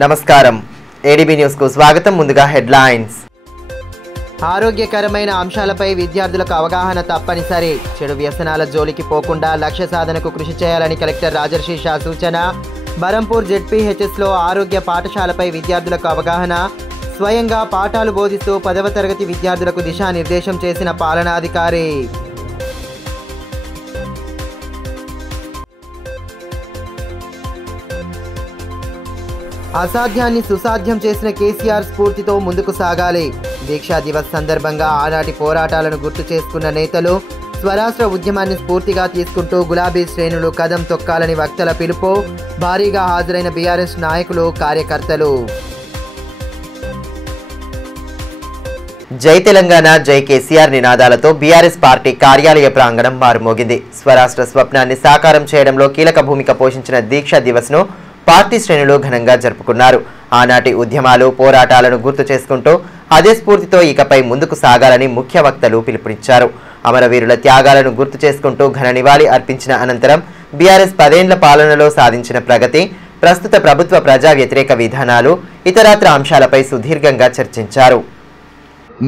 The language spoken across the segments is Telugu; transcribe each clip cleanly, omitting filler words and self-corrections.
నమస్కారం ఏడీబీ న్యూస్ కు స్వాగతం. ముందుగా హెడ్లైన్స్. ఆరోగ్యకరమైన అంశాలపై విద్యార్థులకు అవగాహన తప్పనిసరి. చెడు వ్యసనాల జోలికి పోకుండా లక్ష్య సాధనకు కృషి చేయాలని కలెక్టర్ రాజర్షి షా సూచన. బరంపూర్ జెడ్పీహెచ్ఎస్లో ఆరోగ్య పాఠశాలపై విద్యార్థులకు అవగాహన. స్వయంగా పాఠాలు బోధిస్తూ 10వ తరగతి విద్యార్థులకు దిశానిర్దేశం చేసిన పాలనాధికారి. అసాధ్యాన్ని సుసాధ్యం చేసిన కేసీఆర్ స్ఫూర్తితో ముందుకు సాగాలి. దీక్షా దివస్ సందర్భంగా ఆనాటి పోరాటాలను గుర్తు చేసుకున్న నేతలు స్వరాష్ట్ర ఉద్యమాన్ని స్ఫూర్తిగా తీసుకుంటూ గులాబీ శ్రేణులు కదం తొక్కాలని వక్తల పిలుపు. భారీగా హాజరైన బీఆర్ఎస్ నాయకులు, కార్యకర్తలు. జై తెలంగాణ, జై కేసీఆర్ నినాదాలతో బీఆర్ఎస్ పార్టీ కార్యాలయ ప్రాంగణం మారుమోగింది. స్వరాష్ట్ర స్వప్నాన్ని సాకారం చేయడంలో కీలక భూమిక పోషించిన దీక్షా దివస్ ను పార్టీ శ్రేణులు ఘనంగా జరుపుకున్నారు. ఆనాటి ఉద్యమాలు, పోరాటాలను గుర్తు చేసుకుంటూ అదే స్ఫూర్తితో ఇకపై ముందుకు సాగాలని ముఖ్య వక్తలు పిలుపునిచ్చారు. అమరవీరుల త్యాగాలను గుర్తు చేసుకుంటూ ఘన నివాళి అర్పించిన అనంతరం బీఆర్ఎస్ 10 ఏళ్ల పాలనలో సాధించిన ప్రగతి, ప్రస్తుత ప్రభుత్వ ప్రజా వ్యతిరేక విధానాలు, ఇతరత్ర అంశాలపై సుదీర్ఘంగా చర్చించారు.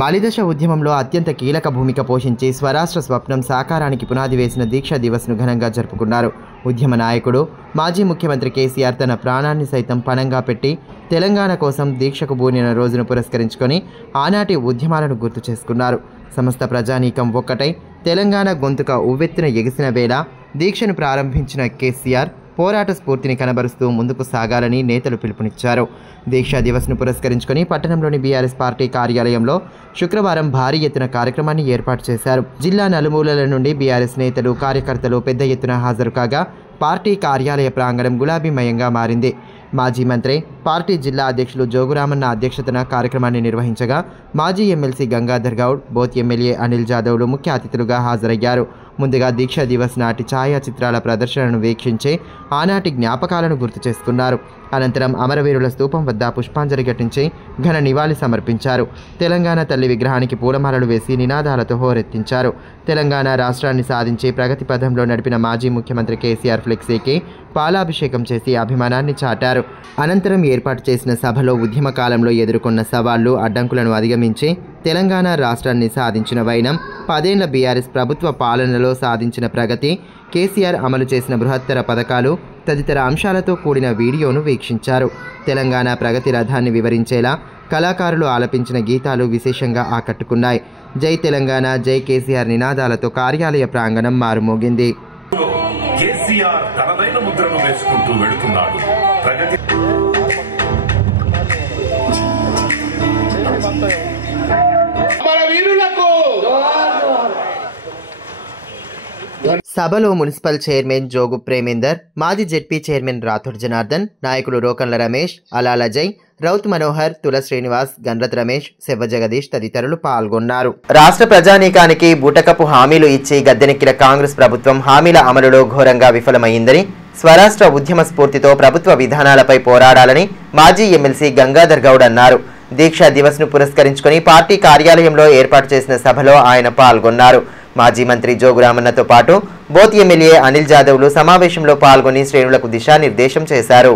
మాలిదశ ఉద్యమంలో అత్యంత కీలక భూమిక పోషించి స్వరాష్ట్ర స్వప్నం సాకారానికి పునాది వేసిన దీక్షా దివస్ను ఘనంగా జరుపుకున్నారు. ఉద్యమ నాయకుడు, మాజీ ముఖ్యమంత్రి కేసీఆర్ తన ప్రాణాన్ని సైతం పణంగా పెట్టి తెలంగాణ కోసం దీక్షకు బూనిన రోజును పురస్కరించుకొని ఆనాటి ఉద్యమాలను గుర్తు చేసుకున్నారు. సమస్త ప్రజానీకం ఒక్కటై తెలంగాణ గొంతుక ఉవ్వెత్తున ఎగిసిన వేళ దీక్షను ప్రారంభించిన కేసీఆర్ పోరాట స్ఫూర్తిని కనబరుస్తూ ముందుకు సాగాలని నేతలు పిలుపునిచ్చారు. దీక్షా దివస్ను పురస్కరించుకొని పట్టణంలోని బీఆర్ఎస్ పార్టీ కార్యాలయంలో శుక్రవారం భారీ ఎత్తున కార్యక్రమాన్ని ఏర్పాటు చేశారు. జిల్లా నలుమూలల నుండి బీఆర్ఎస్ నేతలు, కార్యకర్తలు పెద్ద ఎత్తున హాజరు కాగా పార్టీ కార్యాలయ ప్రాంగణం గులాబీమయంగా మారింది. మాజీ మంత్రి, పార్టీ జిల్లా అధ్యక్షులు జోగురామన్న అధ్యక్షతన కార్యక్రమాన్ని నిర్వహించగా మాజీ ఎమ్మెల్సీ గంగాధర్ గౌడ్, బోత్ ఎమ్మెల్యే అనిల్ జాదవ్లు ముఖ్య అతిథులుగా హాజరయ్యారు. ముందుగా దీక్షా దివస్ నాటి ఛాయాచిత్రాల ప్రదర్శనను వీక్షించి ఆనాటి జ్ఞాపకాలను గుర్తు చేసుకున్నారు. అనంతరం అమరవీరుల స్తూపం వద్ద పుష్పాంజలి ఘటించి ఘన నివాళి సమర్పించారు. తెలంగాణ తల్లి విగ్రహానికి పూలమాలలు వేసి నినాదాలతో హోరెత్తించారు. తెలంగాణ రాష్ట్రాన్ని సాధించి ప్రగతి పథంలో నడిపిన మాజీ ముఖ్యమంత్రి కేసీఆర్ ఫ్లెక్సీకి పాలాభిషేకం చేసి అభిమానాన్ని చాటారు. అనంతరం ఏర్పాటు చేసిన సభలో ఉద్యమ కాలంలో ఎదుర్కొన్న సవాళ్లు, అడ్డంకులను అధిగమించి తెలంగాణ రాష్ట్రాన్ని సాధించిన వైనం, 10 ఏళ్ల బీఆర్ఎస్ ప్రభుత్వ పాలనలో సాధించిన ప్రగతి, కేసీఆర్ అమలు చేసిన బృహత్తర పథకాలు తదితర అంశాలతో కూడిన వీడియోను వీక్షించారు. తెలంగాణ ప్రగతి రథాన్ని వివరించేలా కళాకారులు ఆలపించిన గీతాలు విశేషంగా ఆకట్టుకున్నాయి. జై తెలంగాణ, జై కేసీఆర్ నినాదాలతో కార్యాలయ ప్రాంగణం మారుమోగింది. కేసీఆర్ తనదైన ముద్రను వేసుకుంటూ వెళుతున్నాడు. ప్రగతి సభలో మున్సిపల్ చైర్మన్ జోగు ప్రేమేందర్, మాజీ జెడ్పీ చైర్మన్ రాథోడ్ జనార్దన్, నాయకులు రోకన్ల రమేష్, అలాల అజయ్, రౌత్ మనోహర్, తుల శ్రీనివాస్, గన్రత్ రమేష్, సెవ్వ జగదీష్ తదితరులు పాల్గొన్నారు. రాష్ట్ర ప్రజానీకానికి బూటకపు హామీలు ఇచ్చి గద్దెనెక్కిన కాంగ్రెస్ ప్రభుత్వం హామీల అమలులో ఘోరంగా విఫలమైందని, స్వరాష్ట్ర ఉద్యమ స్ఫూర్తితో ప్రభుత్వ విధానాలపై పోరాడాలని మాజీ ఎమ్మెల్సీ గంగాధర్ గౌడ్ అన్నారు. దీక్షా దివస్ ను పురస్కరించుకొని పార్టీ కార్యాలయంలో ఏర్పాటు చేసిన సభలో ఆయన పాల్గొన్నారు. మాజీ మంత్రి జోగురామన్నతో పాటు బోత్ ఎమ్మెల్యే అనిల్ జాదవ్లు సమావేశంలో పాల్గొని శ్రేణులకు దిశానిర్దేశం చేశారు.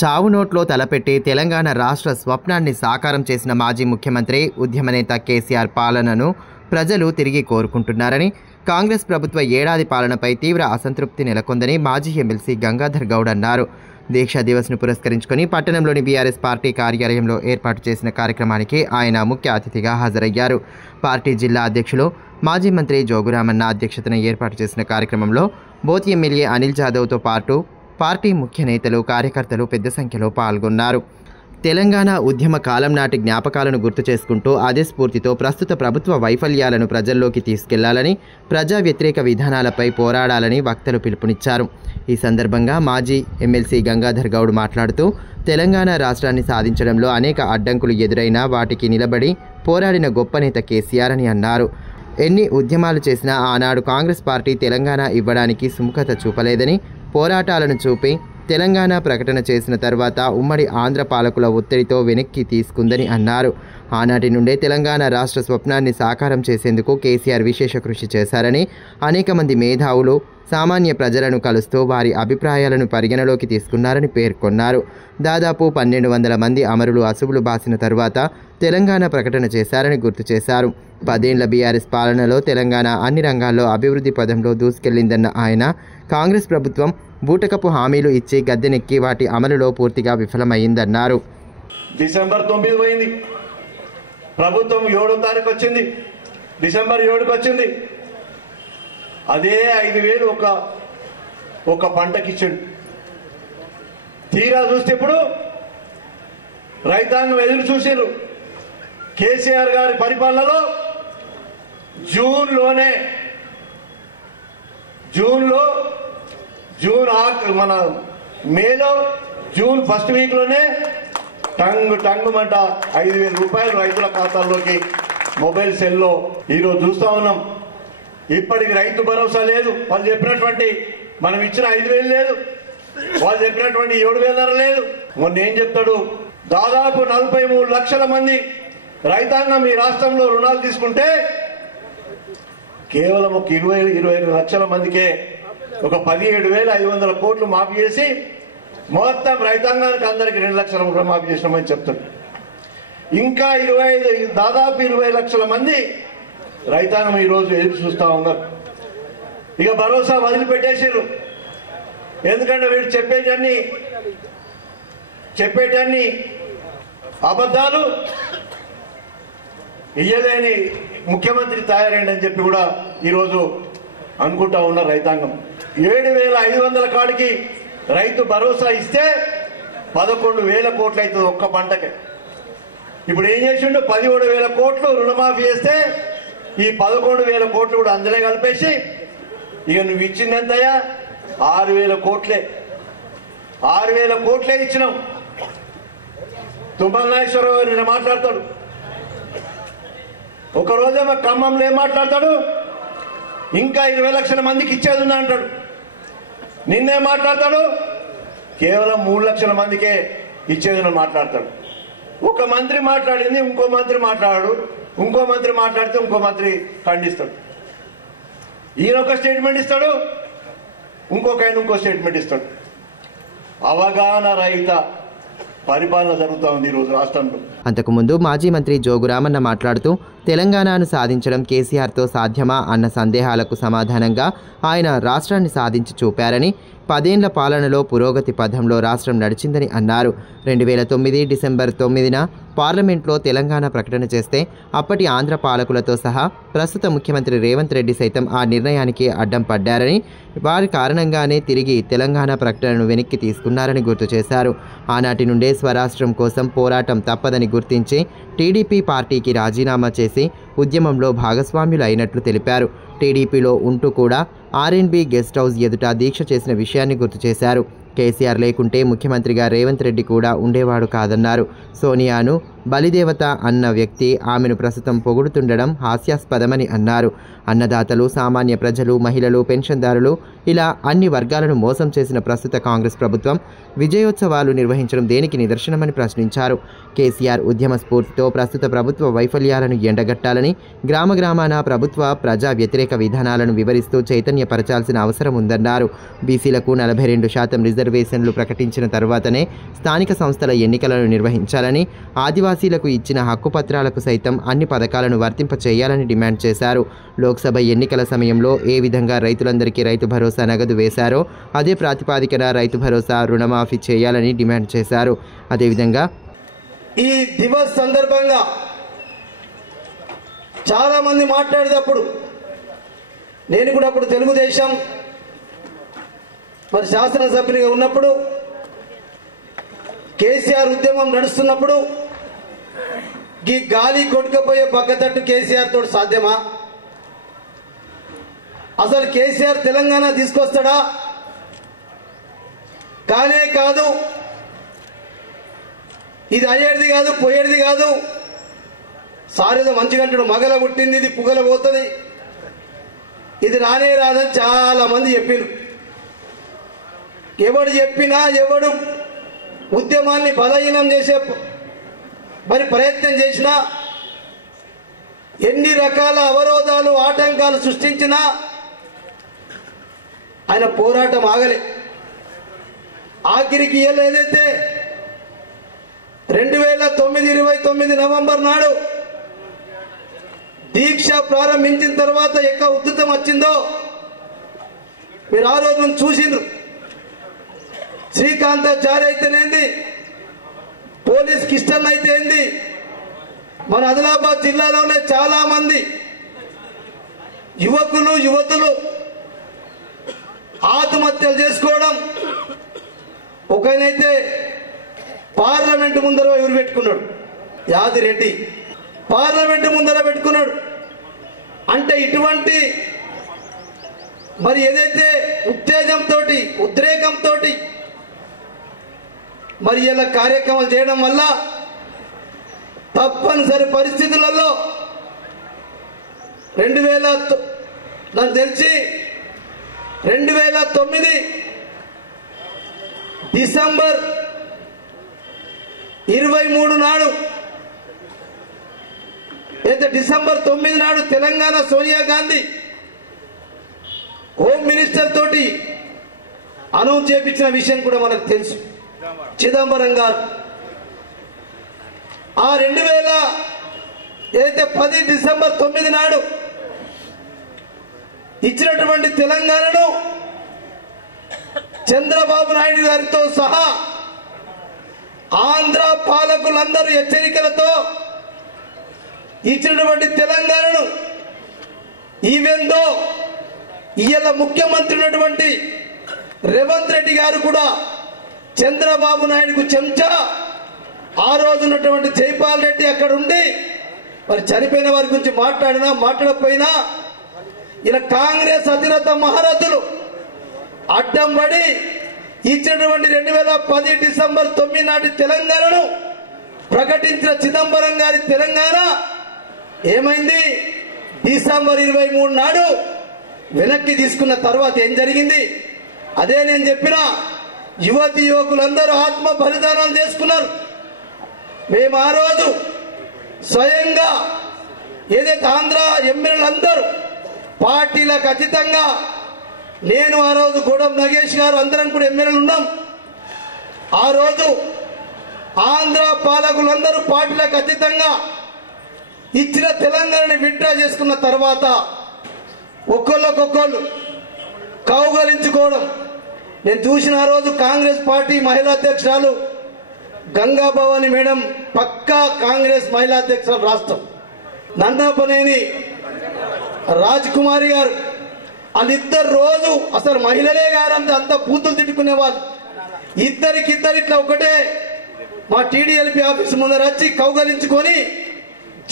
చావు నోట్లో తలపెట్టి తెలంగాణ రాష్ట్ర స్వప్నాన్ని సాకారం చేసిన మాజీ ముఖ్యమంత్రి, ఉద్యమ నేత కేసీఆర్ పాలనను ప్రజలు తిరిగి కోరుకుంటున్నారని, కాంగ్రెస్ ప్రభుత్వ ఏడాది పాలనపై తీవ్ర అసంతృప్తి నెలకొందని మాజీ ఎమ్మెల్సీ గంగాధర్ గౌడ్ అన్నారు. దీక్షా దివస్ను పురస్కరించుకొని పట్టణంలోని బీఆర్ఎస్ పార్టీ కార్యాలయంలో ఏర్పాటు చేసిన కార్యక్రమానికి ఆయన ముఖ్య అతిథిగా హాజరయ్యారు. పార్టీ జిల్లా అధ్యక్షులు, మాజీ మంత్రి జోగురామన్న అధ్యక్షతన ఏర్పాటు చేసిన కార్యక్రమంలో బోత్ ఎమ్మెల్యే అనిల్ జాదవ్తో పాటు పార్టీ ముఖ్య నేతలు, కార్యకర్తలు పెద్ద సంఖ్యలో పాల్గొన్నారు. తెలంగాణ ఉద్యమ కాలం నాటి జ్ఞాపకాలను గుర్తు చేసుకుంటూ అదే స్ఫూర్తితో ప్రస్తుత ప్రభుత్వ వైఫల్యాలను ప్రజల్లోకి తీసుకెళ్లాలని, ప్రజా వ్యతిరేక విధానాలపై పోరాడాలని వక్తలు పిలుపునిచ్చారు. ఈ సందర్భంగా మాజీ ఎమ్మెల్సీ గంగాధర్ గౌడ్ మాట్లాడుతూ తెలంగాణ రాష్ట్రాన్ని సాధించడంలో అనేక అడ్డంకులు ఎదురైనా వాటికి నిలబడి పోరాడిన గొప్ప నేత కేసీఆర్ అని అన్నారు. ఎన్ని ఉద్యమాలు చేసినా ఆనాడు కాంగ్రెస్ పార్టీ తెలంగాణ ఇవ్వడానికి సుముఖత చూపలేదని, పోరాటాలను చూపి తెలంగాణ ప్రకటన చేసిన తర్వాత ఉమ్మడి ఆంధ్ర పాలకుల ఒత్తిడితో వెనక్కి తీసుకుందని అన్నారు. ఆనాటి నుండే తెలంగాణ రాష్ట్ర స్వప్నాన్ని సాకారం చేసేందుకు కేసీఆర్ విశేష కృషి చేశారని, అనేక మంది మేధావులు సామాన్య ప్రజలను కలుస్తూ వారి అభిప్రాయాలను పరిగణలోకి తీసుకున్నారని పేర్కొన్నారు. దాదాపు 1200 మంది అమరులు అసువులు బాసిన తరువాత తెలంగాణ ప్రకటన చేశారని గుర్తు చేశారు. 10 ఏళ్ల బీఆర్ఎస్ పాలనలో తెలంగాణ అన్ని రంగాల్లో అభివృద్ధి పదంలో దూసుకెళ్లిందన్న ఆయన, కాంగ్రెస్ ప్రభుత్వం బూటకపు హామీలు ఇచ్చి గద్దెనెక్కి వాటి అమలులో పూర్తిగా విఫలమైందన్నారు. డిసెంబర్ 9 పోయింది, ప్రభుత్వం 7వ తారీఖు వచ్చింది, డిసెంబర్ 7కి వచ్చింది. అదే 5,000 ఒక పంటకి ఇచ్చాడు. తీరా చూస్తే ఇప్పుడు రైతాంగం ఎదురు చూసారు. కేసీఆర్ గారి పరిపాలనలో మేలో జూన్ ఫస్ట్ వీక్లోనే టంగుమంట 5,000 రూపాయలు రైతుల ఖాతాల్లోకి మొబైల్ సెల్లో ఈరోజు చూస్తా ఉన్నాం. ఇప్పటికి రైతు భరోసా లేదు. వాళ్ళు చెప్పినటువంటి మనం ఇచ్చిన 5,000 లేదు, వాళ్ళు చెప్పినటువంటి 7,000 లేదు. మొన్న ఏం చెప్తాడు, దాదాపు 43 లక్షల మంది రైతాంగం ఈ రాష్ట్రంలో రుణాలు తీసుకుంటే కేవలం ఒక 20 లక్షల మందికే ఒక 17,500 కోట్లు మాఫీ చేసి మొత్తం రైతాంగానికి అందరికి 2 లక్షల రుణమాఫీ చేసినామని చెప్తాడు. ఇంకా దాదాపు 20 లక్షల మంది రైతాంగం ఈరోజు ఎదురు చూస్తా ఉన్నారు. ఇక భరోసా వదిలిపెట్టేసారు. ఎందుకంటే వీడు చెప్పేటన్ని అబద్ధాలు, ఇయ్యలేని ముఖ్యమంత్రి తయారైందని చెప్పి కూడా ఈరోజు అనుకుంటా ఉన్నారు రైతాంగం. 7,500 కాడికి రైతు భరోసా ఇస్తే 11,000 కోట్లు అవుతుంది ఒక్క పంటకే. ఇప్పుడు ఏం చేసిండు, 17,000 కోట్లు రుణమాఫీ చేస్తే ఈ 11,000 కోట్లు కూడా అందులో కలిపేసి ఇక నువ్వు ఇచ్చిందంతయా 6,000 కోట్లే. 6,000 కోట్లే ఇచ్చినాం. తుమ్మల నాగేశ్వరరావు నిన్న మాట్లాడతాడు, ఒక రోజేమో ఖమ్మంలో ఏం మాట్లాడతాడు, ఇంకా 20 లక్షల మందికి ఇచ్చేది ఉందా అంటాడు. నిన్నే మాట్లాడతాడు, కేవలం 3 లక్షల మందికే ఇచ్చేది మాట్లాడతాడు. ఒక మంత్రి మాట్లాడింది ఇంకో మంత్రి మాట్లాడాడు, ఇంకో మంత్రి మాట్లాడితే ఇంకో మంత్రి ఖండిస్తాడు. ఈయన ఒక స్టేట్మెంట్ ఇస్తాడు, ఇంకొక ఆయన ఇంకో స్టేట్మెంట్ ఇస్తాడు. అవగాహన రహిత పరిపాలన జరుగుతూ ఉంది ఈరోజు రాష్ట్రంలో. అంతకుముందు మాజీ మంత్రి జోగురామన్న మాట్లాడుతూ, తెలంగాణను సాధించడం కేసీఆర్తో సాధ్యమా అన్న సందేహాలకు సమాధానంగా ఆయన రాష్ట్రాన్ని సాధించి చూపారని, 10 ఏళ్ల పాలనలో పురోగతి పథంలో రాష్ట్రం నడిచిందని అన్నారు. 2009 డిసెంబర్ 9న పార్లమెంట్లో తెలంగాణ ప్రకటన చేస్తే అప్పటి ఆంధ్ర పాలకులతో సహా ప్రస్తుత ముఖ్యమంత్రి రేవంత్ రెడ్డి సైతం ఆ నిర్ణయానికి అడ్డం పడ్డారని, వారి కారణంగానే తిరిగి తెలంగాణ ప్రకటనను వెనక్కి తీసుకున్నారని గుర్తు చేశారు. ఆనాటి నుండే స్వరాష్ట్రం కోసం పోరాటం తప్పదని గుర్తించి టీడీపీ పార్టీకి రాజీనామా చేసి ఉద్యమంలో భాగస్వామ్యులు అయినట్లు తెలిపారు. టీడీపీలో ఉంటూ కూడా ఆర్ఎండ్బి గెస్ట్ హౌస్ ఎదుట దీక్ష చేసిన విషయాన్ని గుర్తు చేశారు. కేసీఆర్ లేకుంటే ముఖ్యమంత్రిగా రేవంత్ రెడ్డి కూడా ఉండేవాడు కాదన్నారు. సోనియాను బలిదేవత అన్న వ్యక్తి ఆమెను ప్రస్తుతం పొగుడుతుండడం హాస్యాస్పదమని అన్నారు. అన్నదాతలు, సామాన్య ప్రజలు, మహిళలు, పెన్షన్దారులు ఇలా అన్ని వర్గాలను మోసం చేసిన ప్రస్తుత కాంగ్రెస్ ప్రభుత్వం విజయోత్సవాలు నిర్వహించడం దేనికి నిదర్శనమని ప్రశ్నించారు. కేసీఆర్ ఉద్యమ స్ఫూర్తితో ప్రస్తుత ప్రభుత్వ వైఫల్యాలను ఎండగట్టాలని, గ్రామాన ప్రభుత్వ ప్రజా వ్యతిరేక విధానాలను వివరిస్తూ చైతన్యపరచాల్సిన అవసరం ఉందన్నారు. బీసీలకు 42% రిజర్వేషన్లు ప్రకటించిన తర్వాతనే స్థానిక సంస్థల ఎన్నికలను నిర్వహించాలని, ఆదివాసీలకు ఇచ్చిన హక్కుపత్రాలకు సైతం అన్ని పథకాలను వర్తింపచేయాలని డిమాండ్ చేశారు. లోక్సభ ఎన్నికల సమయంలో ఏ విధంగా రైతులందరికీ రైతు భరోసా నగదు వేశారో అదే ప్రాతిపాదికన రైతు భరోసా రుణమాఫీ చేయాలని డిమాండ్ చేశారు. అదేవిధంగా ఈ దివస్ సందర్భంగా చాలా మంది మాట్లాడేటప్పుడు నేను కూడా అప్పుడు తెలుగుదేశం మరి శాసనసభ్యునిగా ఉన్నప్పుడు కేసీఆర్ ఉద్యమం నడుస్తున్నప్పుడు ఈ గాలి కొట్టుకుపోయే పక్కతట్టు కేసీఆర్ తోటి సాధ్యమా? అసలు కేసీఆర్ తెలంగాణ తీసుకొస్తాడా? కానే కాదు. ఇది అయ్యేది కాదు, పోయేది కాదు. సారేదో మంచిగా అంటాడు, మగల పుట్టింది ఇది పుగల పోతుంది, ఇది రానే రాదని చాలా మంది చెప్పారు. ఎవడు చెప్పినా, ఎవడు ఉద్యమాన్ని బలహీనం చేసే మరి ప్రయత్నం చేసినా ఎన్ని రకాల అవరోధాలు ఆటంకాలు సృష్టించినా ఆయన పోరాటం ఆగలే. ఆఖరికి ఏదైతే 2029 నవంబర్ నాడు దీక్ష ప్రారంభించిన తర్వాత ఎక్క ఉద్ధృతం వచ్చిందో మీరు ఆ రోజు చూసిండ్రు. శ్రీకాంతాచారి అయితేనేంది, పోలీస్ కిష్టన్ అయితే ఏంది, మన ఆదిలాబాద్ జిల్లాలోనే చాలా మంది యువకులు యువతులు ఆత్మహత్యలు చేసుకోవడం, ఒకనైతే పార్లమెంట్ ముందర ఎవరు పెట్టుకున్నాడు, యాదిరెడ్డి పార్లమెంట్ ముందర పెట్టుకున్నాడు. అంటే ఇటువంటి మరి ఏదైతే ఉత్తేజంతో ఉద్రేకంతో మరి ఇలా కార్యక్రమాలు చేయడం వల్ల తప్పనిసరి పరిస్థితులలో నాకు తెలిసి 2009 డిసెంబర్ 23 నాడు అయితే డిసెంబర్ 9 నాడు తెలంగాణ సోనియా గాంధీ హోమ్ మినిస్టర్ తోటి అనౌన్స్ చేయించిన విషయం కూడా మనకు తెలుసు. చిదంబరం గారు ఆ 2010 డిసెంబర్ 9 నాడు ఇచ్చినటువంటి తెలంగాణను చంద్రబాబు నాయుడు గారితో సహా ఆంధ్ర పాలకులందరూ హెచ్చరికలతో ఇచ్చినటువంటి తెలంగాణను ఈవెందో ఇయ్యాల ముఖ్యమంత్రి ఉన్నటువంటి రేవంత్ రెడ్డి గారు కూడా చంద్రబాబు నాయుడుకు చెంచా, ఆ రోజు ఉన్నటువంటి జైపాల్ రెడ్డి అక్కడ ఉండి మరి చనిపోయిన వారి గురించి మాట్లాడినా మాట్లాడకపోయినా ఇలా కాంగ్రెస్ అధినేత మహారథులు అడ్డం పడి ఇచ్చినటువంటి 2010 డిసెంబర్ 9 నాటి తెలంగాణను ప్రకటించిన చిదంబరం గారి తెలంగాణ ఏమైంది? డిసెంబర్ 23 నాడు వెనక్కి తీసుకున్న తర్వాత ఏం జరిగింది? అదే నేను చెప్పిన యువతి యువకులందరూ ఆత్మ బలిదానాలు చేసుకున్నారు. మేము ఆ రోజు స్వయంగా ఏదైతే ఆంధ్ర ఎమ్మెల్యేలందరూ పార్టీలకు అతీతంగా, నేను ఆ రోజు గూడెం నగేష్ గారు అందరం కూడా ఎమ్మెల్యేలు ఉన్నాం. ఆ రోజు ఆంధ్ర పాలకులందరూ పార్టీలకు అతీతంగా ఇచ్చిన తెలంగాణని విత్డ్రా చేసుకున్న తర్వాత ఒక్కొక్కళ్ళు కౌగలించుకోవడం నేను చూసిన. ఆ రోజు కాంగ్రెస్ పార్టీ మహిళా అధ్యక్షురాలు గంగా భవాని మేడం, పక్కా కాంగ్రెస్ మహిళా అధ్యక్షురాలు రాష్ట్రం, నందపనేని రాజ్ కుమారి గారు, వాళ్ళిద్దరు రోజు అసలు మహిళలే గారు అంత బూతులు తిట్టుకునే వాళ్ళు. ఇద్దరికిద్దరు ఇట్లా ఒకటే మా టీడీఎల్పీ ఆఫీస్ ముందర వచ్చి కౌగలించుకొని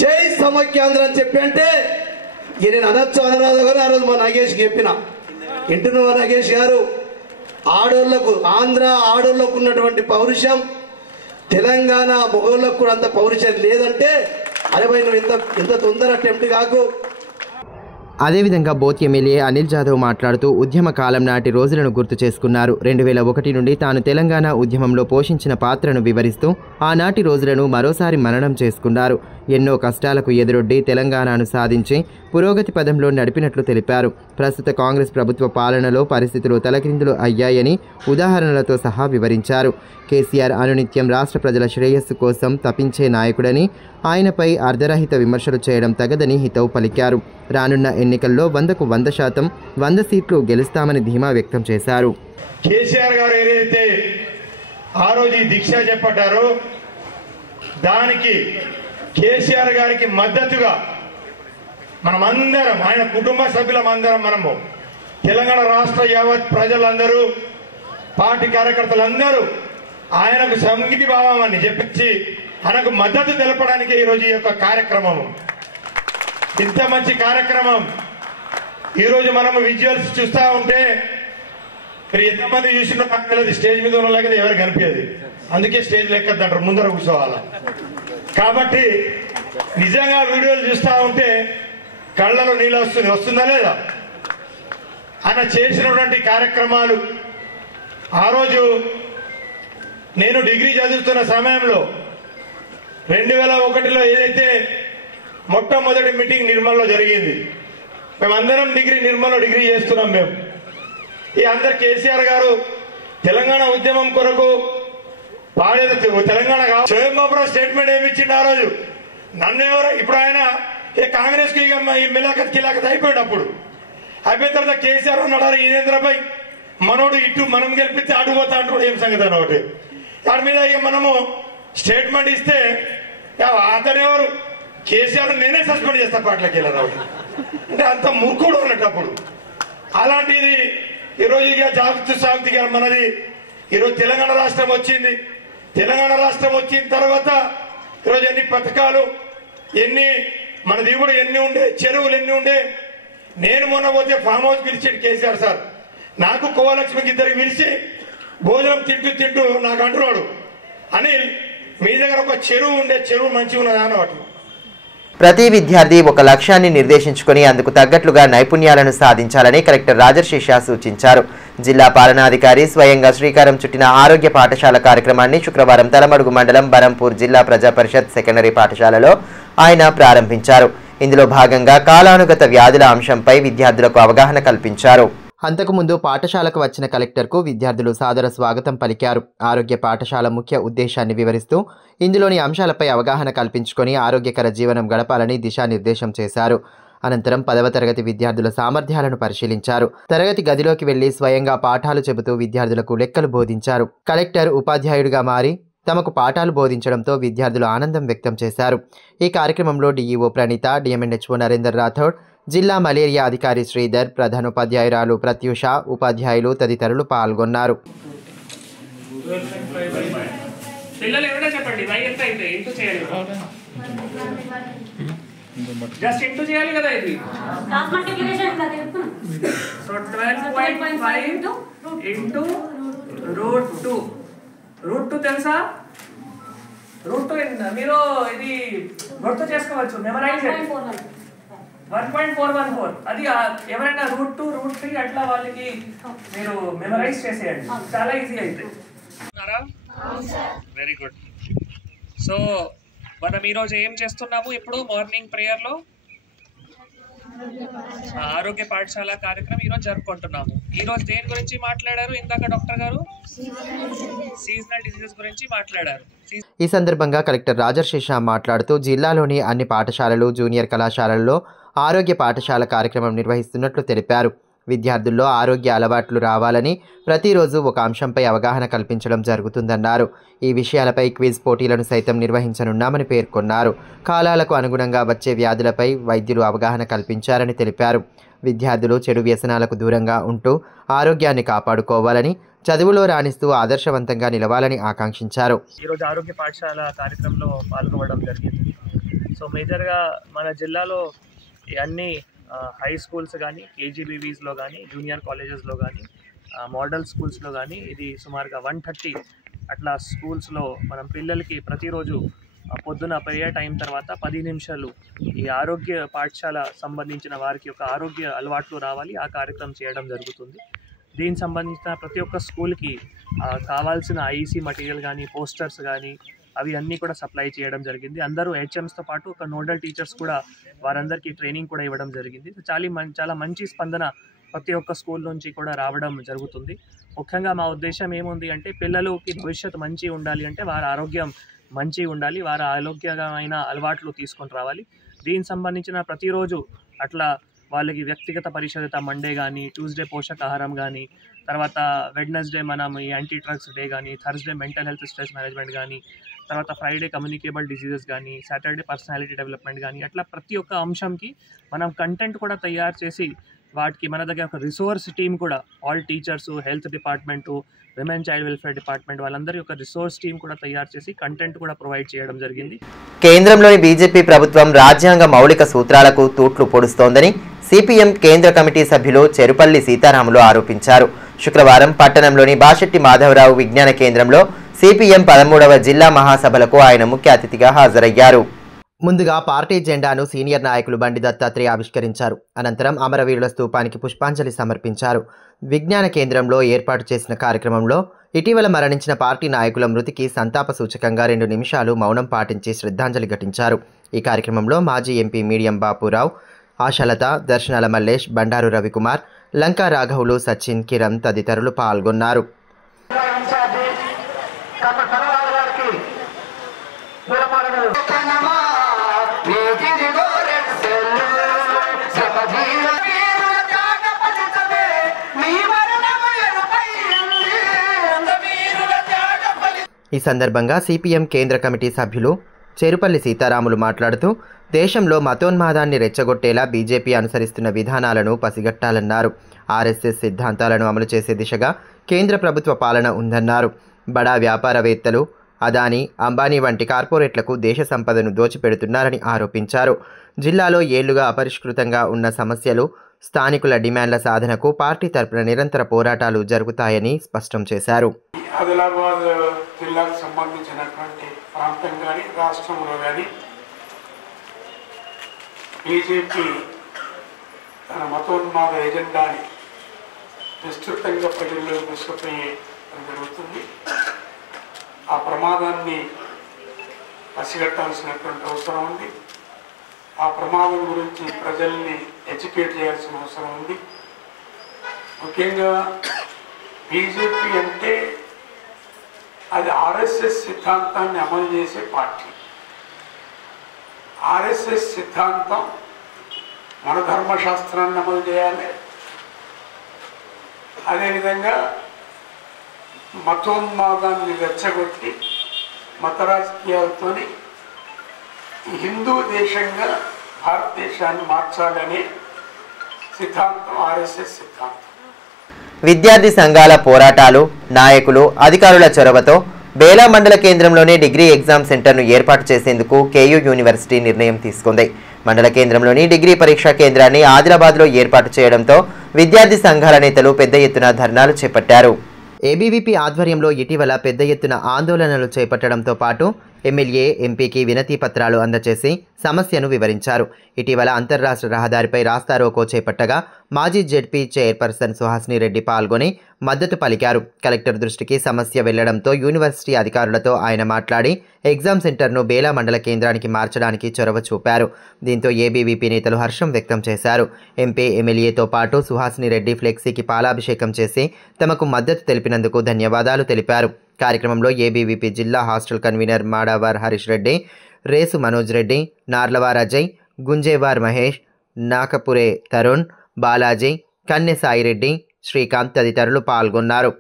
జై సమైక్యాంధ్ర అని చెప్పి అంటే నేను అనొచ్చు అనరాదు గారు. ఆ రోజు మా నగేష్ చెప్పిన ఇంటున్న నగేష్ గారు, ఆడోళ్లకు ఆంధ్ర ఆడోళ్లకు ఉన్నటువంటి పౌరుషం తెలంగాణ మొగోళ్ళకు కూడా అంత పౌరుషం లేదంటే అరే భయ్ నువ్వు ఇంత తొందర అటెంప్ట్ కాకు. అదేవిధంగా బోత్ ఎమ్మెల్యే అనిల్ జాదవ్ మాట్లాడుతూ ఉద్యమ కాలం నాటి రోజులను గుర్తు చేసుకున్నారు. 2001 నుండి తాను తెలంగాణ ఉద్యమంలో పోషించిన పాత్రను వివరిస్తూ ఆనాటి రోజులను మరోసారి మననం చేసుకున్నారు. ఎన్నో కష్టాలకు ఎదురొడ్డి తెలంగాణను సాధించి పురోగతి పదంలో నడిపినట్లు తెలిపారు. ప్రస్తుత కాంగ్రెస్ ప్రభుత్వ పాలనలో పరిస్థితులు తలకిందులు అయ్యాయని ఉదాహరణలతో సహా వివరించారు. కేసీఆర్ అనునిత్యం రాష్ట్ర ప్రజల శ్రేయస్సు కోసం తపించే నాయకుడని, ఆయనపై అర్ధరహిత విమర్శలు చేయడం తగదని హితవు పలికారు. రానున్న ఎన్నికల్లో 100కు 100% 100 సీట్లు గెలుస్తామని ధీమా వ్యక్తం చేశారు. కేసీఆర్ గారు ఏదైతే ఆ రోజు ఈ దీక్ష చేపట్టారో దానికి కేసీఆర్ గారికి మద్దతుగా మనమందరం, ఆయన కుటుంబ సభ్యులమందరం, మనము తెలంగాణ రాష్ట్ర యావత్ ప్రజలందరూ, పార్టీ కార్యకర్తలందరూ ఆయనకు సంఘీభావం అని చెప్పించి ఆయనకు మద్దతు తెలపడానికి ఈరోజు ఈ యొక్క కార్యక్రమం, ఇంత మంచి కార్యక్రమం. ఈరోజు మనము విజువల్స్ చూస్తూ ఉంటే మరి ఎంతమంది చూసినా స్టేజ్ మీద ఉన్న లేకపోతే ఎవరు కనిపించదు. అందుకే స్టేజ్ లెక్కద్దంటారు, ముందర కూర్చోవాలా. కాబట్టి నిజంగా వీడియోలు చూస్తూ ఉంటే కళ్ళలో నీళ్ళు వస్తుందా లేదా? ఆయన చేసినటువంటి కార్యక్రమాలు, ఆ రోజు నేను డిగ్రీ చదువుతున్న సమయంలో 2001లో ఏదైతే మొట్టమొదటి మీటింగ్ నిర్మల్లో జరిగింది. మేమందరం నిర్మల్లో డిగ్రీ చేస్తున్నాం. మేము ఈ అందరు కేసీఆర్ గారు తెలంగాణ ఉద్యమం కొరకు పాడేది తెలంగాణ స్వయం బాబురావు స్టేట్మెంట్ ఏమి ఇచ్చిండు ఆ రోజు? నన్ను ఎవరు ఇప్పుడు ఆయన కాంగ్రెస్ కి మిలాఖత్ కిలాఖత్ అయిపోయినప్పుడు అయిపోయిన తర్వాత కేసీఆర్ అన్నాడు ఈనేంద్రపై మనోడు ఇటు మనం గెలిపిస్తే అడుగుపోతా అంటాడు. ఏం సంగతి అని ఒకటి దాని మీద ఇక మనము స్టేట్మెంట్ ఇస్తే అతను ఎవరు కేసీఆర్ నేనే సస్పెండ్ చేస్తా పార్టీలోకి వెళ్ళరావు అంటే అంత మూర్ఖుడు అన్నప్పుడు. అలాంటిది ఈరోజు ఇక జాగ్రత్త సాగుతీ మనది. ఈరోజు తెలంగాణ రాష్ట్రం వచ్చింది. తెలంగాణ రాష్ట్రం వచ్చిన తర్వాత ఈరోజు ఎన్ని పథకాలు, ఎన్ని మన దిగుబడి ఎన్ని ఉండే, చెరువులు ఎన్ని ఉండే. నేను మొన్న పోతే ఫామ్ హౌస్ పిలిచాడు కేసీఆర్ సార్. నాకు కోవలక్ష్మికి ఇద్దరికి పిలిచి భోజనం తింటూ నాకు అంటున్నాడు, అనిల్ మీ దగ్గర ఒక చెరువు ఉండే, చెరువు మంచిగా ఉన్నదా అన్నవాడు. ప్రతి విద్యార్థి ఒక లక్ష్యాన్ని నిర్దేశించుకుని అందుకు తగ్గట్లుగా నైపుణ్యాలను సాధించాలని కలెక్టర్ రాజర్షి షా సూచించారు. జిల్లా పాలనాధికారి స్వయంగా శ్రీకారం చుట్టిన ఆరోగ్య పాఠశాల కార్యక్రమాన్ని శుక్రవారం తలమడుగు మండలం బరంపూర్ జిల్లా ప్రజా పరిషత్ సెకండరీ పాఠశాలలో ఆయన ప్రారంభించారు. ఇందులో భాగంగా కాలానుగత వ్యాధుల అంశంపై విద్యార్థులకు అవగాహన కల్పించారు. అంతకుముందు పాఠశాలకు వచ్చిన కలెక్టర్కు విద్యార్థులు సాదర స్వాగతం పలికారు. ఆరోగ్య పాఠశాల ముఖ్య ఉద్దేశాన్ని వివరిస్తూ ఇందులోని అంశాలపై అవగాహన కల్పించుకొని ఆరోగ్యకర జీవనం గడపాలని దిశానిర్దేశం చేశారు. అనంతరం 10వ తరగతి విద్యార్థుల సామర్థ్యాలను పరిశీలించారు. తరగతి గదిలోకి వెళ్లి స్వయంగా పాఠాలు చెబుతూ విద్యార్థులకు లెక్కలు బోధించారు. కలెక్టర్ ఉపాధ్యాయుడిగా మారి తమకు పాఠాలు బోధించడంతో విద్యార్థులు ఆనందం వ్యక్తం చేశారు. ఈ కార్యక్రమంలో డిఈఓ ప్రణీత, డిఎంఎన్హెచ్ఓ నరేందర్ రాథోడ్, జిల్లా మలేరియా అధికారి శ్రీధర్, ప్రధానోపాధ్యాయురాలు ప్రత్యూష, ఉపాధ్యాయులు తదితరులు పాల్గొన్నారు. రూట్ 2 తెలుసా? రూట్ 2 మీరు ఇది గుర్తు చేసుకోవచ్చు. మెమరైజ్ 1.414. అది ఎవరైనా రూట్ 2, రూట్ 3 అట్లా వాళ్ళకి మీరు మెమరైజ్ చేసేయండి, చాలా ఈజీ అయితే. Very good. సో మనం ఈరోజు ఏం చేస్తున్నాము? ఇప్పుడు మార్నింగ్ ప్రేయర్లో ఆరోగ్య పాఠశాల కార్యక్రమం ఈరోజు జరుపుకుంటున్నాము. ఈరోజు దేని గురించి మాట్లాడారు ఇందాక డాక్టర్ గారు? సీజనల్ డిసీజెస్ గురించి మాట్లాడారు. ఈ సందర్భంగా కలెక్టర్ రాజర్షి షా మాట్లాడుతూ జిల్లాలోని అన్ని పాఠశాలలు, జూనియర్ కళాశాలల్లో ఆరోగ్య పాఠశాల కార్యక్రమం నిర్వహిస్తున్నట్లు తెలిపారు. విద్యార్థుల్లో ఆరోగ్య అలవాట్లు రావాలని ప్రతిరోజు ఒక అంశంపై అవగాహన కల్పించడం జరుగుతుందన్నారు. ఈ విషయాలపై క్విజ్ పోటీలను సైతం నిర్వహించనున్నామని పేర్కొన్నారు. కాలాలకు అనుగుణంగా వచ్చే వ్యాధులపై వైద్యులు అవగాహన కల్పించారని తెలిపారు. విద్యార్థులు చెడు వ్యసనాలకు దూరంగా ఉంటూ ఆరోగ్యాన్ని కాపాడుకోవాలని, చదువులో రాణిస్తూ ఆదర్శవంతంగా నిలవాలని ఆకాంక్షించారు. ఈరోజు ఆరోగ్య పాఠశాల కార్యక్రమంలో పాల్గొనడం జరిగింది. సో మేజర్గా మన జిల్లాలో అన్ని హై స్కూల్స్ కానీ, కేజీబీవీస్లో కానీ, జూనియర్ కాలేజెస్లో కానీ, మోడల్ స్కూల్స్లో కానీ ఇది సుమారుగా 130 అట్లా స్కూల్స్లో మనం పిల్లలకి ప్రతిరోజు పొద్దున ప్రేయర్ టైం తర్వాత 10 నిమిషాలు ఈ ఆరోగ్య పాఠశాల సంబంధించిన వారికి ఒక ఆరోగ్య అలవాట్లు రావాలి, ఆ కార్యక్రమం చేయడం జరుగుతుంది. దీనికి సంబంధించిన ప్రతి ఒక్క స్కూల్కి కావాల్సిన ఐఈసీ మటీరియల్ కానీ, పోస్టర్స్ కానీ అవి అన్నీ కూడా సప్లై చేయడం జరిగింది. అందరూ హెచ్ఎంస్తో పాటు ఒక నోడల్ టీచర్స్ కూడా వారందరికీ ట్రైనింగ్ కూడా ఇవ్వడం జరిగింది. చాలా మంచి స్పందన ప్రతి ఒక్క స్కూల్ నుంచి కూడా రావడం జరుగుతుంది. ముఖ్యంగా మా ఉద్దేశం ఏముంది అంటే పిల్లలకి భవిష్యత్తు మంచి ఉండాలి అంటే వారి ఆరోగ్యం మంచి ఉండాలి, వారి ఆరోగ్యమైన అలవాట్లు తీసుకొని రావాలి. దీనికి సంబంధించిన ప్రతిరోజు అట్లా వాళ్ళకి వ్యక్తిగత పరిశుభ్రత మండే కానీ, ట్యూస్డే పోషకాహారం కానీ, తర్వాత వెడ్నెస్డే మనం ఈ యాంటీ డ్రగ్స్ డే కానీ, Thursday mental health stress management కానీ, తర్వాత ఫ్రైడే కమ్యూనికేబుల్ డిసీజెస్ కానీ, సాటర్డే పర్సనాలిటీ డెవలప్మెంట్ కానీ, అట్లా ప్రతి ఒక్క అంశంకి మనం కంటెంట్ కూడా తయారు చేసి వాటికి మన దగ్గర ఒక రిసోర్స్ టీం కూడా all teachers, health department, women child welfare department వాళ్ళందరి యొక్క రిసోర్స్ టీం కూడా తయారు చేసి కంటెంట్ కూడా ప్రొవైడ్ చేయడం జరిగింది. కేంద్రంలోని బీజేపీ ప్రభుత్వం రాజ్యాంగ మౌలిక సూత్రాలకు తూట్లు పొడుస్తోందని సిపిఎం కేంద్ర కమిటీ సభ్యులు చెరుపల్లి సీతారాములు ఆరోపించారు. శుక్రవారం పట్టణంలోని బాషెట్టి మాధవరావు విజ్ఞాన కేంద్రంలో సిపిఎం 13వ జిల్లా మహాసభలకు ఆయన ముఖ్య అతిథిగా హాజరయ్యారు. ముందుగా పార్టీ జెండాను సీనియర్ నాయకులు బండి దత్తాత్రేయ ఆవిష్కరించారు. అనంతరం అమరవీరుల స్తూపానికి పుష్పాంజలి సమర్పించారు. విజ్ఞాన కేంద్రంలో ఏర్పాటు చేసిన కార్యక్రమంలో ఇటీవల మరణించిన పార్టీ నాయకుల మృతికి సంతాప సూచకంగా 2 నిమిషాలు మౌనం పాటించి శ్రద్ధాంజలి ఘటించారు. ఈ కార్యక్రమంలో మాజీ ఎంపీ మీడియం బాపురావు, ఆశలత, దర్శనాల మల్లేష్, బండారు రవికుమార్, లంకా రాఘవులు, సచిన్, కిరణ్ తదితరులు పాల్గొన్నారు. ఈ సందర్భంగా సిపిఎం కేంద్ర కమిటీ సభ్యులు చెరుపల్లి సీతారాములు మాట్లాడుతూ దేశంలో మతోన్మాదాన్ని రెచ్చగొట్టేలా బీజేపీ అనుసరిస్తున్న విధానాలను పసిగట్టాలన్నారు. ఆర్ఎస్ఎస్ సిద్ధాంతాలను అమలు చేసే దిశగా కేంద్ర ప్రభుత్వ పాలన ఉందన్నారు. బడా వ్యాపారవేత్తలు అదానీ, అంబానీ వంటి కార్పొరేట్లకు దేశ సంపదను దోచిపెడుతున్నారని ఆరోపించారు. జిల్లాలో ఏళ్లుగా అపరిష్కృతంగా ఉన్న సమస్యలు, స్థానికుల డిమాండ్ల సాధనకు పార్టీ తరపున నిరంతర పోరాటాలు జరుగుతాయని స్పష్టం చేశారు. ఆదిలాబాద్ జిల్లాకు సంబంధించినటువంటి ప్రాంతం కానీ రాష్ట్రంలో కానీ బీజేపీ తన మతోన్మాద ఎజెండాని విస్తృతంగా ప్రజల్లోకి తీసుకుపోయే జరుగుతుంది. ఆ ప్రమాదాన్ని పసిగట్టాల్సినటువంటి అవసరం ఉంది. ఆ ప్రమాదం గురించి ప్రజల్ని ఎడ్యుకేట్ చేయాల్సిన అవసరం ఉంది. ముఖ్యంగా బీజేపీ అంటే అది ఆర్ఎస్ఎస్ సిద్ధాంతాన్ని అమలు చేసే పార్టీ. ఆర్ఎస్ఎస్ సిద్ధాంతం మన ధర్మశాస్త్రాన్ని అమలు చేయాలి. అదేవిధంగా మతోన్మాదాన్ని రెచ్చగొట్టి మత రాజకీయాలతో హిందూ దేశంగా భారతదేశాన్ని మార్చాలనే సిద్ధాంతం ఆర్ఎస్ఎస్ సిద్ధాంతం. విద్యార్థి సంఘాల పోరాటాలు, నాయకులు, అధికారుల చొరవతో బేలా మండల కేంద్రంలోనే డిగ్రీ ఎగ్జామ్ సెంటర్ను ఏర్పాటు చేసేందుకు కేయూ యూనివర్సిటీ నిర్ణయం తీసుకుంది. మండల కేంద్రంలోని డిగ్రీ పరీక్షా కేంద్రాన్ని ఆదిలాబాద్లో ఏర్పాటు చేయడంతో విద్యార్థి సంఘాల నేతలు పెద్ద ఎత్తున ధర్నాలు చేపట్టారు. ఏబీవీపీ ఆధ్వర్యంలో ఇటీవల పెద్ద ఎత్తున ఆందోళనలు చేపట్టడంతో పాటు ఎమ్మెల్యే, ఎంపీకి వినతి పత్రాలు అందజేసి సమస్యను వివరించారు. ఇటీవల అంతర్రాష్ట్ర రహదారిపై రాస్తారోకో చేపట్టగా మాజీ జెడ్పీ చైర్పర్సన్ సుహాసిని రెడ్డి పాల్గొని మద్దతు పలికారు. కలెక్టర్ దృష్టికి సమస్య వెళ్లడంతో యూనివర్సిటీ అధికారులతో ఆయన మాట్లాడి ఎగ్జామ్ సెంటర్ను బేలా మండల కేంద్రానికి మార్చడానికి చొరవ చూపారు. దీంతో ఏబీవీపీ నేతలు హర్షం వ్యక్తం చేశారు. ఎంపీ, ఎమ్మెల్యేతో పాటు సుహాసిని రెడ్డి ఫ్లెక్సీకి పాలాభిషేకం చేసి తమకు మద్దతు తెలిపినందుకు ధన్యవాదాలు తెలిపారు. కార్యక్రమంలో ఏబీవీపీ జిల్లా హాస్టల్ కన్వీనర్ మాడవార్ హరీష్ రెడ్డి, రేసు మనోజ్ రెడ్డి, నార్లవార్ అజయ్, గుంజేవార్ మహేష్, నాకపురే తరుణ్, బాలాజీ, కన్నె సాయిరెడ్డి, శ్రీకాంత్ తదితరులు పాల్గొన్నారు.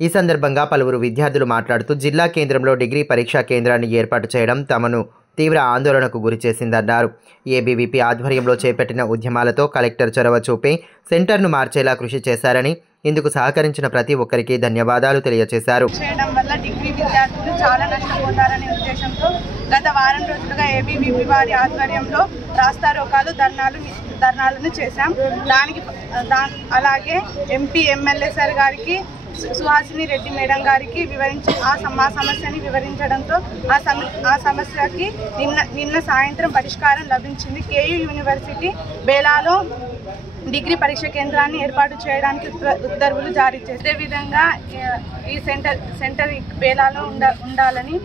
ఈ సందర్భంగా పలువురు విద్యార్థులు మాట్లాడుతూ జిల్లా కేంద్రంలో డిగ్రీ పరీక్షా కేంద్రాన్ని ఏర్పాటు చేయడం తమను తీవ్ర ఆందోళనకు గురిచేసిందన్నారు. ఏబీవీపీ ఆధ్వర్యంలో చేపట్టిన ఉద్యమాలతో కలెక్టర్ చొరవ చూపి సెంటర్ను మార్చేలా కృషి చేశారని, ఇందుకు సహకరించిన ప్రతి ఒక్కరికి ధన్యవాదాలు తెలియజేశారు. చేయడం వల్ల డిగ్రీ విద్యార్థులు చాలా నష్టపోతారనే ఉద్దేశంతో గత వారం రోజులుగా ఏబీవీపీ వారి ఆధ్వర్యంలో రాస్తారోకాలు, ధర్నాలను చేశాం. అలాగే ఎంపీ, ఎమ్మెల్యే సార్ గారికి, సుహాసిని రెడ్డి మేడం గారికి ఆ సమస్యని వివరించడంతో ఆ సమస్యకి నిన్న సాయంత్రం పరిష్కారం లభించింది. కేయూ యూనివర్సిటీ బేలాలో డిగ్రీ పరీక్ష కేంద్రాన్ని ఏర్పాటు చేయడానికి ఉత్తర్వులు జారీ చేశారు. అదేవిధంగా ఈ సెంటర్ బేలాలో ఉండాలని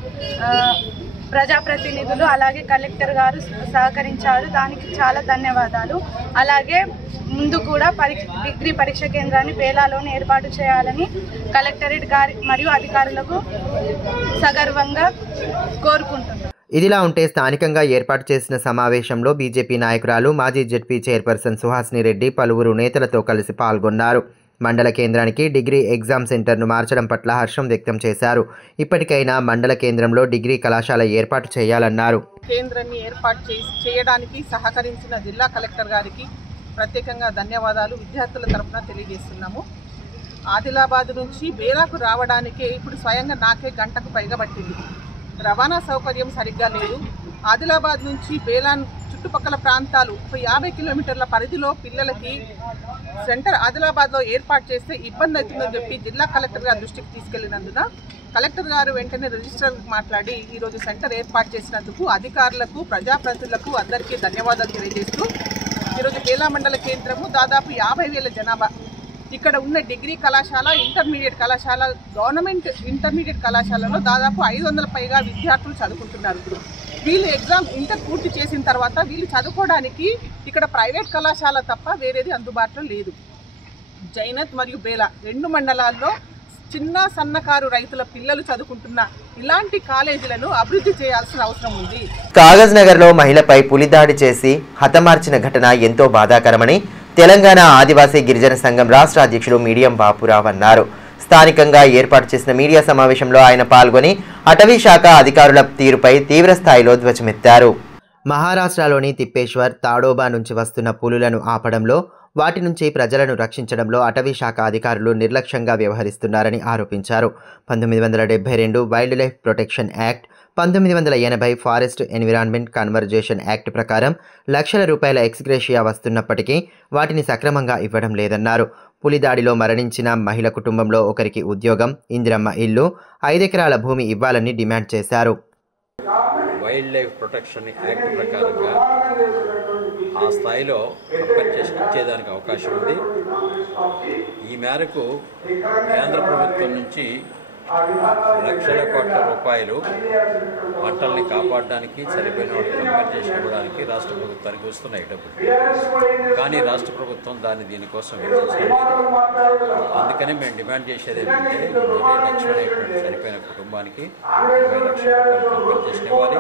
ప్రజాప్రతినిధులు అలాగే కలెక్టర్ గారు సహకరించారు. దానికి చాలా ధన్యవాదాలు. అలాగే ముందు కూడా డిగ్రీ పరీక్ష కేంద్రాన్ని బేలాలోనే ఏర్పాటు చేయాలని కలెక్టరేట్ గారి మరియు అధికారులకు సగర్వంగా కోరుకుంటున్నారు. ఇదిలా ఉంటే స్థానికంగా ఏర్పాటు చేసిన సమావేశంలో బీజేపీ నాయకురాలు, మాజీ జెడ్పీ చైర్పర్సన్ సుహాసిని రెడ్డి పలువురు నేతలతో కలిసి పాల్గొన్నారు. మండల కేంద్రానికి డిగ్రీ ఎగ్జామ్ సెంటర్ను మార్చడం పట్ల హర్షం వ్యక్తం చేశారు. ఇప్పటికైనా మండల కేంద్రంలో డిగ్రీ కళాశాల ఏర్పాటు చేయాలన్నారు. కేంద్రాన్ని ఏర్పాటు చేయడానికి సహకరించిన జిల్లా కలెక్టర్ గారికి ప్రత్యేకంగా ధన్యవాదాలు విద్యార్థుల తరఫున తెలియజేస్తున్నాము. ఆదిలాబాద్ నుంచి బేలాకు రావడానికే ఇప్పుడు స్వయంగా నాకే గంటకు పైగా పట్టింది. రవాణా సౌకర్యం సరిగ్గా లేదు. ఆదిలాబాద్ నుంచి బేలాన్ చుట్టుపక్కల ప్రాంతాలు 50 కిలోమీటర్ల పరిధిలో పిల్లలకి సెంటర్ ఆదిలాబాద్లో ఏర్పాటు చేస్తే ఇబ్బంది అవుతుందని చెప్పి జిల్లా కలెక్టర్ గారి దృష్టికి తీసుకెళ్లినందున కలెక్టర్ గారు వెంటనే రిజిస్ట్రార్ మాట్లాడి ఈరోజు సెంటర్ ఏర్పాటు చేసినందుకు అధికారులకు, ప్రజాప్రతినిధులకు అందరికీ ధన్యవాదాలు తెలియజేస్తూ ఈరోజు బేలా మండల కేంద్రము దాదాపు 50,000 జనాభా. ఇక్కడ ఉన్న డిగ్రీ కళాశాల, ఇంటర్మీడియట్ కళాశాల, గవర్నమెంట్ ఇంటర్మీడియట్ కళాశాలలో దాదాపు 500 పైగా విద్యార్థులు చదువుకుంటున్నారు. వీళ్ళు ఎగ్జామ్ ఇంటర్ పూర్తి చేసిన తర్వాత వీళ్ళు చదువుకోవడానికి ఇక్కడ ప్రైవేట్ కళాశాల తప్ప వేరేది అందుబాటులో లేదు. జైనత్ మరియు బేలా 2 మండలాల్లో చిన్న సన్నకారు రైతుల పిల్లలు చదువుకుంటున్న ఇలాంటి కాలేజీలను అభివృద్ధి చేయాల్సిన అవసరం ఉంది. కాగజ్ నగర్లో మహిళపై పులిదాడి చేసి హతమార్చిన ఘటన ఎంతో బాధాకరమని తెలంగాణ ఆదివాసీ గిరిజన సంఘం రాష్ట్ర అధ్యక్షుడు మీడియం బాపురావు అన్నారు. స్థానికంగా ఏర్పాటు చేసిన మీడియా సమావేశంలో ఆయన పాల్గొని అటవీ శాఖ అధికారుల తీరుపై తీవ్ర స్థాయిలో ధ్వజమెత్తారు. మహారాష్ట్రలోని తిప్పేశ్వర్, తాడోబా నుంచి వస్తున్న పులులను ఆపడంలో, వాటి నుంచి ప్రజలను రక్షించడంలో అటవీ శాఖ అధికారులు నిర్లక్ష్యంగా వ్యవహరిస్తున్నారని ఆరోపించారు. 1972 wild life protection act, 1980 forest environment conversation act ప్రకారం లక్షల రూపాయల ఎక్స్గ్రేషియా వస్తున్నప్పటికీ వాటిని సక్రమంగా ఇవ్వడం లేదన్నారు. పులిదాడిలో మరణించిన మహిళ కుటుంబంలో ఒకరికి ఉద్యోగం, ఇందిరమ్మ ఇల్లు, 5 ఎకరాల భూమి ఇవ్వాలని డిమాండ్ చేశారు. వైల్డ్ లైఫ్ ప్రొటెక్షన్ యాక్ట్ ప్రకారంగా ఆ స్థాయిలో కంపెన్సేషన్ ఇచ్చేదానికి అవకాశం ఉంది. ఈ మేరకు కేంద్ర ప్రభుత్వం నుంచి లక్షల కోట్ల రూపాయలు పంటల్ని కాపాడడానికి, సరిపోయిన వాటికి కంపెన్సేషన్ ఇవ్వడానికి రాష్ట్ర ప్రభుత్వానికి వస్తున్నాయి డబ్బులు. కానీ రాష్ట్ర ప్రభుత్వం దీనికోసం వెచ్చించలేదు. అందుకని మేము డిమాండ్ చేసేది ఏంటంటే 20 లక్షలు అనేటువంటి చనిపోయిన కుటుంబానికి 20 లక్షల రూపాయలు కంపెన్సేషన్ ఇవ్వాలి,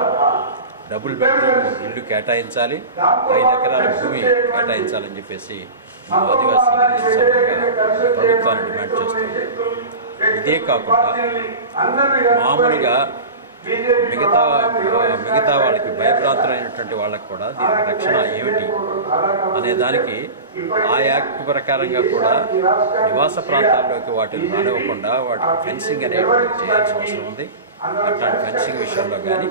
డబుల్ బెడ్రూమ్ ఇల్లు కేటాయించాలి, 5 ఎకరాల భూమి కేటాయించాలని చెప్పేసి మేము ఆదివాసీ ప్రభుత్వాన్ని డిమాండ్ చేస్తున్నాం. ఇదే కాకుండా మామూలుగా మిగతా వాళ్ళకి భయభ్రాంతులైనటువంటి వాళ్ళకు కూడా దీనికి రక్షణ ఏమిటి అనే దానికి ఆ యాక్ట్ ప్రకారంగా కూడా నివాస ప్రాంతాల్లోకి వాటిని రానివ్వకుండా వాటికి ఫెన్సింగ్ అనేటువంటి చేయాల్సిన అవసరం ఉంది. అట్లాంటి ఫెన్సింగ్ విషయంలో కానీ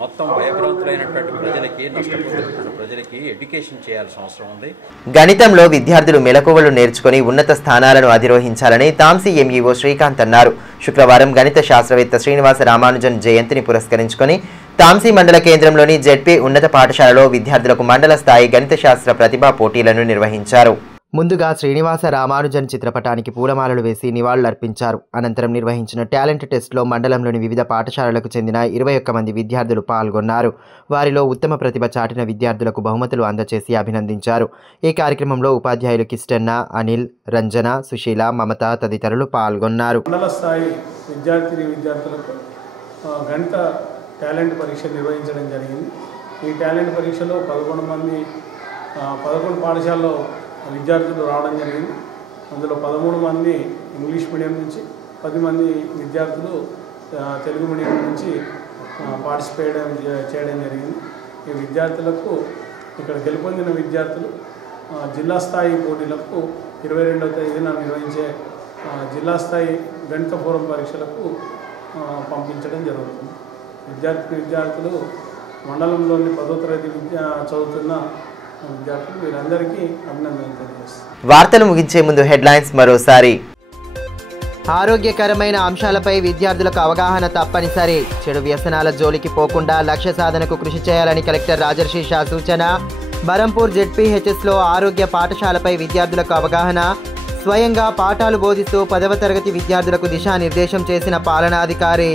మొత్తం భయభ్రాంతులైనటువంటి ప్రజలకి, నష్టపోతున్నటువంటి ప్రజలకి ఎడ్యుకేషన్ చేయాల్సిన అవసరం ఉంది. గణితంలో విద్యార్థులు మెలకువలు నేర్చుకుని ఉన్నత స్థానాలను అధిరోహించాలని తాంసీ ఎంఈఓ శ్రీకాంత్ అన్నారు. శుక్రవారం గణిత శాస్త్రవేత్త శ్రీనివాస రామానుజన్ జయంతిని పురస్కరించుకొని తాంసీ మండల కేంద్రంలోని జెడ్పీ ఉన్నత పాఠశాలలో విద్యార్థులకు మండల స్థాయి గణిత శాస్త్ర ప్రతిభా పోటీలను నిర్వహించారు. ముందుగా శ్రీనివాస రామానుజన్ చిత్రపటానికి పూలమాలలు వేసి నివాళులర్పించారు. అనంతరం నిర్వహించిన టాలెంట్ టెస్ట్లో మండలంలోని వివిధ పాఠశాలలకు చెందిన 21 మంది విద్యార్థులు పాల్గొన్నారు. వారిలో ఉత్తమ ప్రతిభ చాటిన విద్యార్థులకు బహుమతులు అందజేసి అభినందించారు. ఈ కార్యక్రమంలో ఉపాధ్యాయులు కిష్టన్న, అనిల్, రంజన, సుశీల, మమత తదితరులు పాల్గొన్నారు. మండల స్థాయి విద్యార్థులకు గణిత టాలెంట్ పరీక్ష నిర్వహించడం జరిగింది. ఈ టాలెంట్ పరీక్షలో 11 పాఠశాలలో విద్యార్థులు రావడం జరిగింది. అందులో 13 మంది ఇంగ్లీష్ మీడియం నుంచి, 10 మంది విద్యార్థులు తెలుగు మీడియం నుంచి పార్టిసిపేట్ చేయడం జరిగింది. ఈ విద్యార్థులకు ఇక్కడ గెలుపొందిన విద్యార్థులు జిల్లా స్థాయి పోటీలకు 22వ తేదీన నిర్వహించే జిల్లా స్థాయి గణిత ఫోరం పరీక్షలకు పంపించడం జరుగుతుంది. విద్యార్థులు మండలంలోని 10వ తరగతి చదువుతున్న విద్యార్థులు వీరందరికీ అభినందనలు తెలియజేస్తారు. వార్తలు ముగించే ముందు హెడ్లైన్స్ మరోసారి. ఆరోగ్యకరమైన అంశాలపై విద్యార్థులకు అవగాహన తప్పనిసరి. చెడు వ్యసనాల జోలికి పోకుండా లక్ష్య సాధనకు కృషి చేయాలని కలెక్టర్ రాజర్షి షా సూచన. బరంపూర్ జెడ్పీహెచ్ఎస్లో ఆరోగ్య పాఠశాలపై విద్యార్థులకు అవగాహన. స్వయంగా పాఠాలు బోధిస్తూ 10వ తరగతి విద్యార్థులకు దిశానిర్దేశం చేసిన పాలనాధికారి.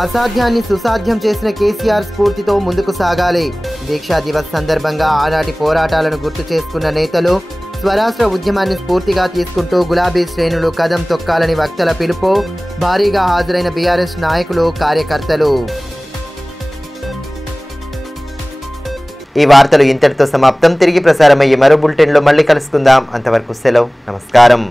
అసాధ్యాన్ని సుసాధ్యం చేసిన కేసీఆర్ స్ఫూర్తితో ముందుకు సాగాలి. దీక్షా దివస్ సందర్భంగా ఆనాటి పోరాటాలను గుర్తు చేసుకున్న నేతలు స్వరాష్ట్ర ఉద్యమాన్ని స్ఫూర్తిగా తీసుకుంటూ గులాబీ శ్రేణులు కదం తొక్కాలని వక్తల పిలుపు. భారీగా హాజరైన బీఆర్ఎస్ నాయకులు, కార్యకర్తలు. ఈ వార్తలు ఇంతటితో సమాప్తం. తిరిగి ప్రసారమయ్యే మరో బులెటిన్లో మళ్ళీ కలుసుకుందాం. అంతవరకు సెలవు. నమస్కారం.